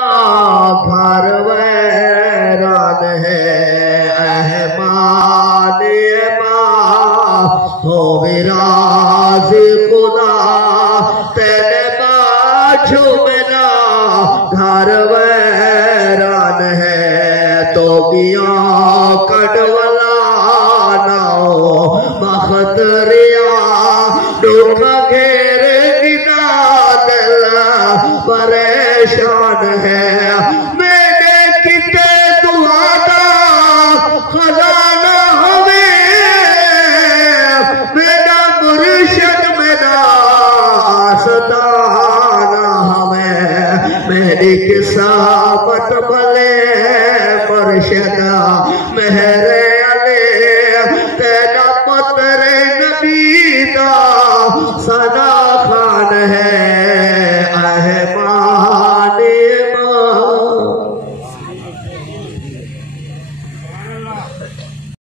گھر ویران ہے احمان ماں ہو راز خدا تیرے باجھو ملا گھر ویران ہے تو میاں کڈولا ناؤ مختریا ڈوکھا گھیر گنا دل پریشان ہے میرے کتے دعا دا خزانہ ہمیں میرا مرشد میرا ستانہ ہمیں میری قسمت بلے مرشد مہر